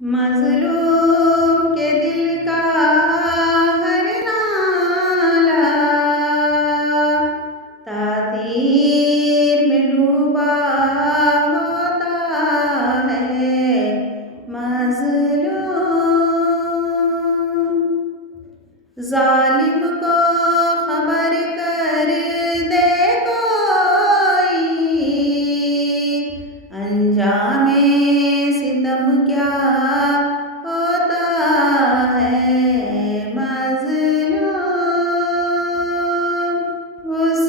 मज़लूम के दिल का हर नाला तादीर में डूबा होता है। मज़लूम ज़ालिम को खबर कर दे कोई, अंजामे सितम क्या होता है। मज़लूम उस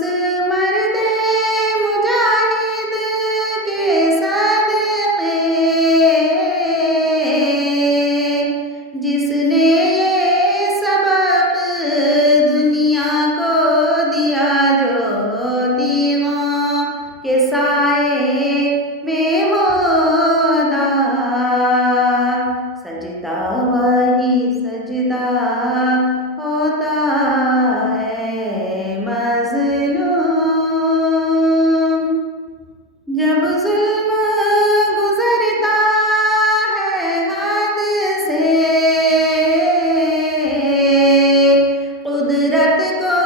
मर्दे मुजाहिद के सदक़े जिसने ये सबक दुनिया को दिया, जो दीवां के साए में होदा, सजदा वही सजदा होता है। मज़लूम जब ज़ुल्म गुज़रता है हद से, कुदरत को